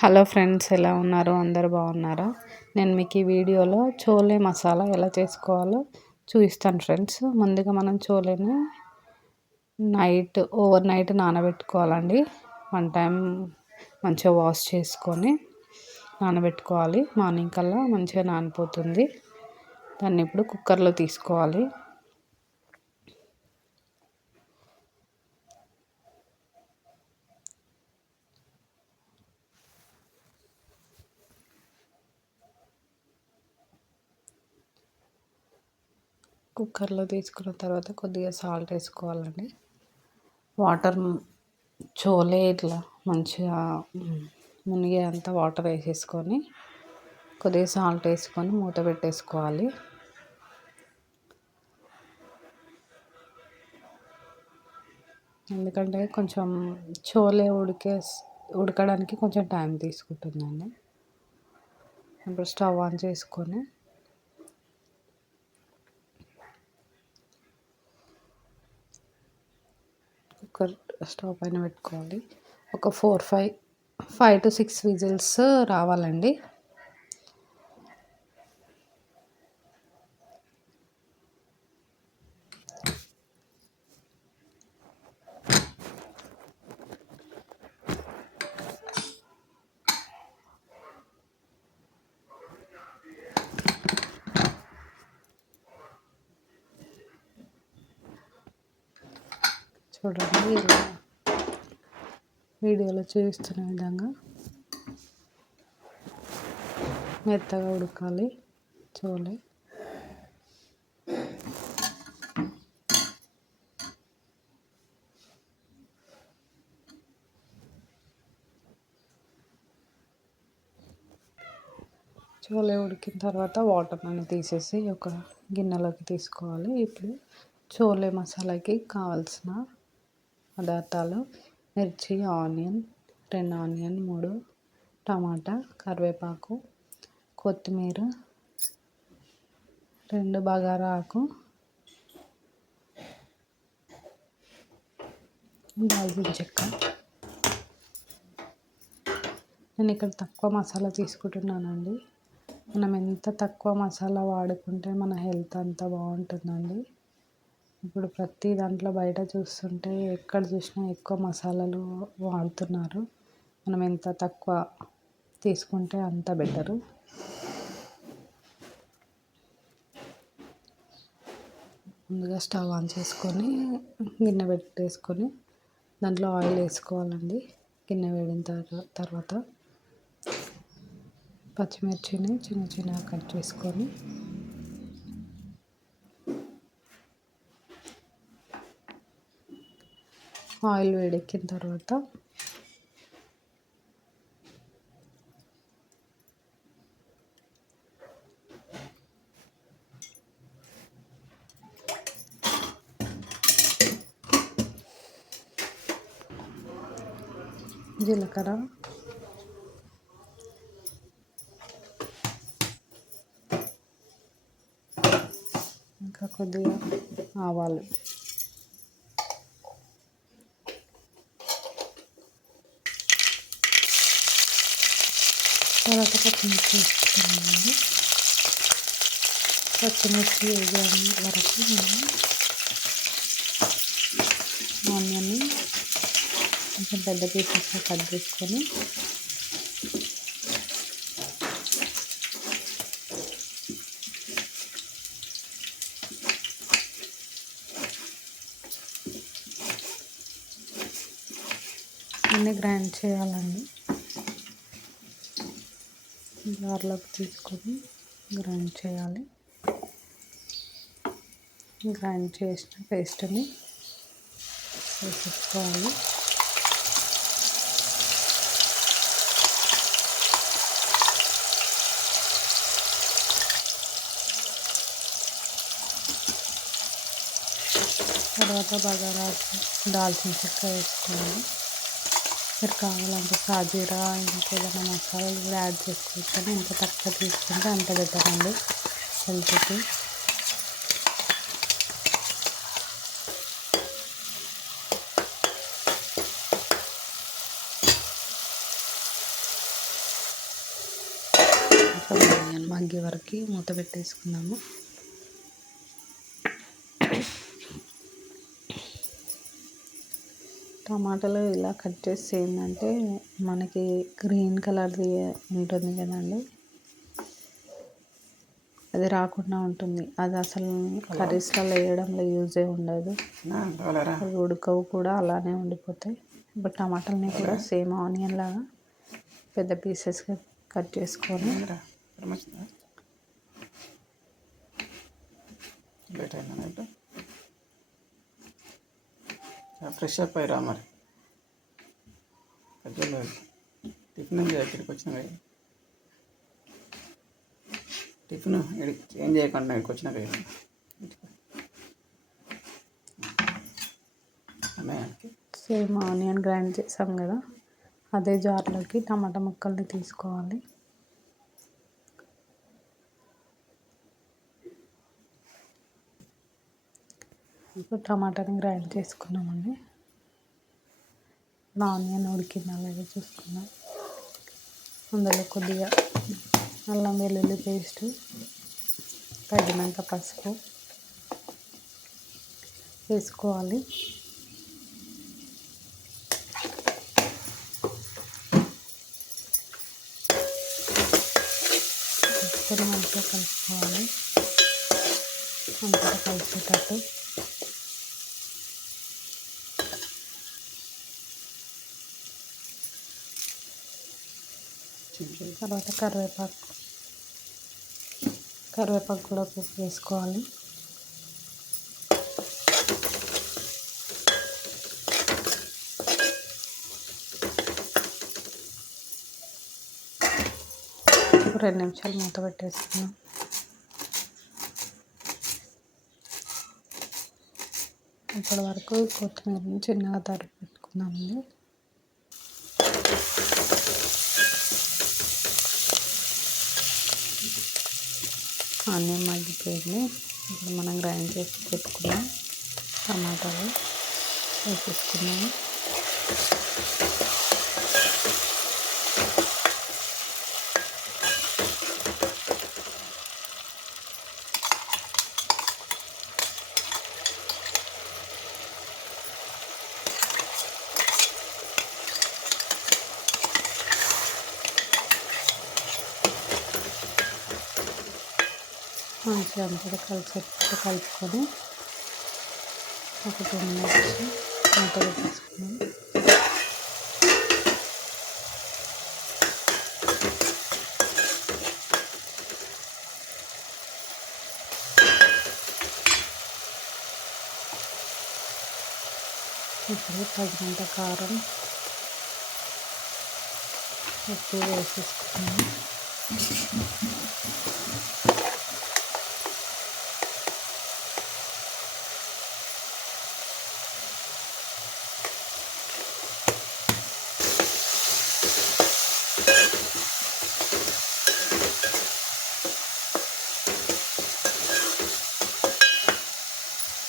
Hello friends ఎలా ఉన్నారు? అందరు బాగున్నారా? నేను మీకు ఈ వీడియోలో చోలే మసాలా ఎలా చేసుకోవాలో చూపిస్తాను ఫ్రెండ్స్. ముందుగా మనం చోలేని నైట్ ఓవర్ నైట్ నానబెట్టుకోవాలండి. వన్ టైం మంచిగా వాష్ చేసుకొని నానబెట్టుకోవాలి. మార్నింగ్ కల్లా మంచిగా నానిపోతుంది. దాన్ని ఇప్పుడు కుక్కర్లో తీసుకోవాలి. కుక్కర్లో తీసుకున్న తర్వాత కొద్దిగా సాల్ట్ వేసుకోవాలండి. వాటర్ చోలే ఇట్లా మంచిగా మునిగే అంత వాటర్ వేసేసుకొని కొద్దిగా సాల్ట్ వేసుకొని మూత పెట్టేసుకోవాలి. ఎందుకంటే కొంచెం చోలే ఉడికే ఉడకడానికి కొంచెం టైం తీసుకుంటుందండి. ఇప్పుడు స్టవ్ ఆన్ చేసుకొని కుక్కర్ స్టవ్ పైన పెట్టుకోవాలి. ఒక four five five to six whistles రావాలండి. చూడండి ఇలా వీడియోలో చూపిస్తున్న విధంగా మెత్తగా ఉడకాలి చోలే చోలే ఉడికిన తర్వాత వాటర్ అన్ని తీసేసి ఒక గిన్నెలోకి తీసుకోవాలి. ఇప్పుడు చోలే మసాలాకి కావాల్సిన పదార్థాలు మిర్చి ఆనియన్ రెండు ఆనియన్ మూడు టమాటా కరివేపాకు కొత్తిమీర రెండు బగారా ఆకు దాల్చిన చెక్క. నేను ఇక్కడ తక్కువ మసాలా తీసుకుంటున్నానండి. మనం ఎంత తక్కువ మసాలా వాడుకుంటే మన హెల్త్ అంత బాగుంటుందండి. ఇప్పుడు ప్రతి దాంట్లో బయట చూస్తుంటే ఎక్కడ చూసినా ఎక్కువ మసాలాలు వాడుతున్నారు. మనం ఎంత తక్కువ తీసుకుంటే అంత బెటరు. ముందుగా స్టవ్ ఆన్ చేసుకొని గిన్నె పెట్టేసుకొని దాంట్లో ఆయిల్ వేసుకోవాలండి. గిన్నె వేడిన తర్వాత పచ్చిమిర్చిని చిన్న చిన్నగా కట్ చేసుకొని ఆయిల్ వేడెక్కిన తర్వాత జీలకర్ర. ఇంకా కొద్దిగా ఆవాలు. తర్వాత పచ్చిమిర్చి వేసుకుంటామండి పచ్చిమిర్చి వేగే వరకు మనం ఆనియన్ని కొంచెం పెద్ద పీసెస్గా కట్ చేసుకొని అన్నీ గ్రైండ్ చేయాలండి. జార్లోకి తీసుకొని గ్రైండ్ చేయాలి. గ్రైండ్ చేసిన పేస్ట్ని వేసుకోవాలి తర్వాత బగారా దాల్చిన చెక్క వేసుకోవాలి. మీరు కావాలంటే సాజీరా ఇంకేదైనా మసాలాలు కూడా యాడ్ చేసుకోవచ్చు కానీ ఎంత తక్కువ తీసుకుంటే అంత బెటర్ అండి హెల్త్కి. నిమిషం మగ్గే వరకు మూత పెట్టేసుకుందాము. టమాటాలు ఇలా కట్ చేస్తే ఏంటంటే మనకి గ్రీన్ కలర్ది ఉంటుంది కదండి. అది రాకుండా ఉంటుంది. అది అసలు కర్రీస్లో వేయడంలో యూజే ఉండదు. అవి ఉడకవు కూడా అలానే ఉండిపోతాయి. ఇప్పుడు టమాటాలని కూడా సేమ్ ఆనియన్ లాగా పెద్ద పీసెస్గా కట్ చేసుకొని లేట్ అయిందా ఫ్రెష్ అప్ అయ్యిరా మరి. పెద్దలు టిఫిన్ ఏం చేయ ఇక్కడికి వచ్చిన టిఫిన్ ఏం చేయకుండా ఇక్కడికి వచ్చిన అన్నయ్యకి సేమ్ ఆనియన్ గ్రైండ్ చేసాం కదా. అదే జార్లోకి టమాటా ముక్కల్ని తీసుకోవాలి. ఇప్పుడు టమాటాని గ్రైండ్ చేసుకున్నామండి. ఆనియన్ ఉడికిందా లేదా చూసుకున్నాం అందులో కొద్దిగా అల్లం వెల్లుల్లి పేస్ట్ తగినంత పసుపు వేసుకోవాలి. వేసుకొని మంచిగా కలుపుకోవాలి. అంతా కలిసేటట్టు. తర్వాత కరివేపాకు. కరివేపాకు కూడా వేసుకోవాలి రెండు నిమిషాలు మూత పెట్టేస్తున్నాం ఇప్పటి వరకు కొత్తిమీరని చిన్నగా తరిగి పెట్టుకున్నామండి. ఆనియన్ మగ్గిపోయింది ఇప్పుడు మనం గ్రైండ్ చేసి పెట్టుకున్నాం. టమాటాలు వేసేసుకున్నాము కొంచెం అంతా కలిసేటట్టు కలుపుకొని ఒక టూ మినిట్స్ మూత పెట్టేసుకున్నాం ఇప్పుడు తగినంత కారం ఉప్పు వేసేసుకున్నాము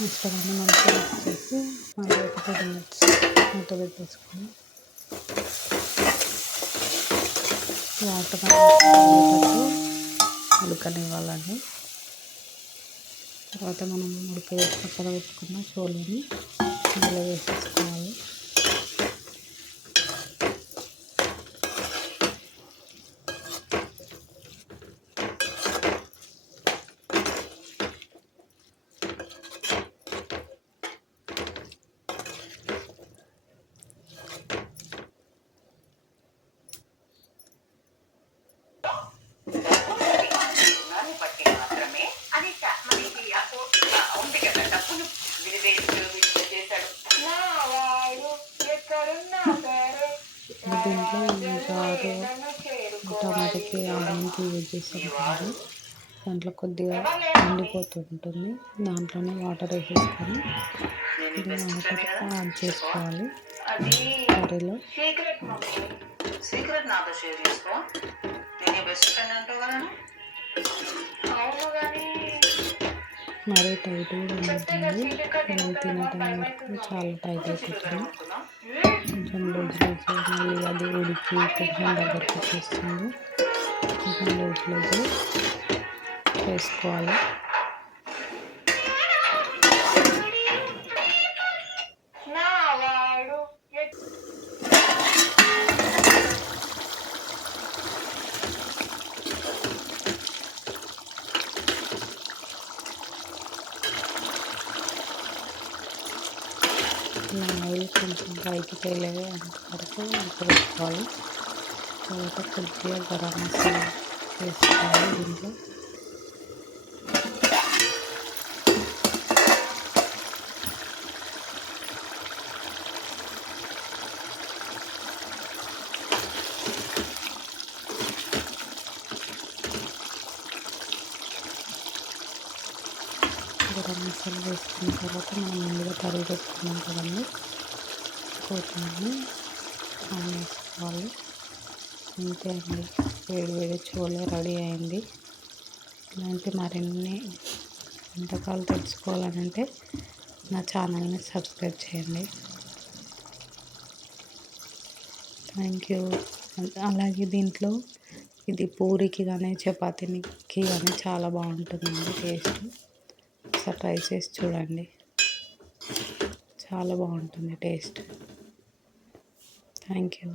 నెక్స్ట్ అవన్నీ మంచిగా చేసి మళ్ళీ ఒక టూ మినిట్స్ మూత పెట్టేసుకొని వాటర్ అయ్యేటట్టు ఉడకనివ్వాలండి. తర్వాత మనం ఉడక పక్కన పెట్టుకున్న చోలని ఇందులో వేసేసుకోవాలి. టమాటాకి ఆనియన్కి యూజ్ చేస్తాం కదా దాంట్లో కొద్దిగా ఎండిపోతుంటుంది దాంట్లోనే వాటర్ వేసేసుకొని వాటర్ యాడ్ చేసుకోవాలి. కర్రీలో. సీక్రెట్ నాతో షేర్ చేసుకో. నేను బెస్ట్ ఫ్రెండ్ అంటావు కదా అవును కానీ మరీ టైట్గా ఉండద్దండి మనం తినే టైం వరకు చాలా టైట్ అయిపోతుంది కొంచెం లూజ్ లూజ్ మళ్ళీ అది ఉడికి కొంచెం దగ్గరికి వచ్చేస్తుంది. కొంచెం లూజ్ లూజ్ చేసుకోవాలి ఆయిల్ కొంచెం పైకి తేలేది అంతవరకు వేసుకోవాలి. తర్వాత కొద్దిగా గరం మసాలా వేసుకోవాలి దీంట్లో గరం మసాలా వేసుకున్న తర్వాత మనం ముందుగా తరిగి పెట్టుకున్నాం కదండి కొత్తిమీరని ఆన్ వేసుకోవాలి అంతే అండి వేడి వేడి చోలే రెడీ అయింది. ఇలాంటి మరిన్ని వంటకాలు తెలుసుకోవాలనంటే నా ఛానల్ని సబ్స్క్రైబ్ చేయండి. Thank you. అలాగే దీంట్లో ఇది పూరికి కానీ చపాతీకి కానీ చాలా బాగుంటుందండి టేస్ట్. ఒకసారి ట్రై చేసి చూడండి. చాలా బాగుంటుంది టేస్ట్. Thank you.